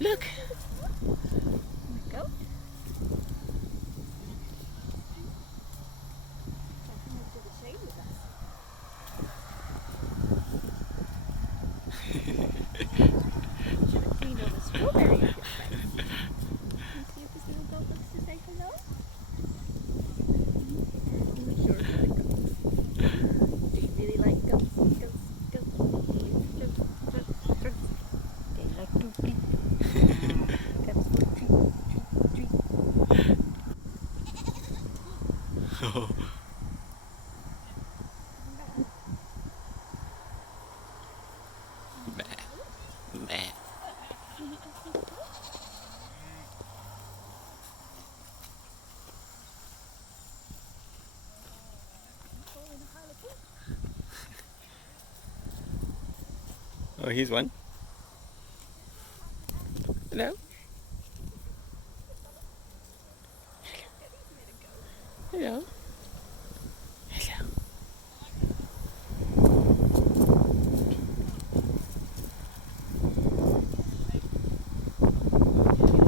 Look. Go. Should have cleaned all the strawberry off your face. Can you see if this little dog wants to say hello? Sure about the goats. Do you really like goats? Goats. They like to be. That's what treat. Meh. Meh. Oh, here's one. Hello. Hello.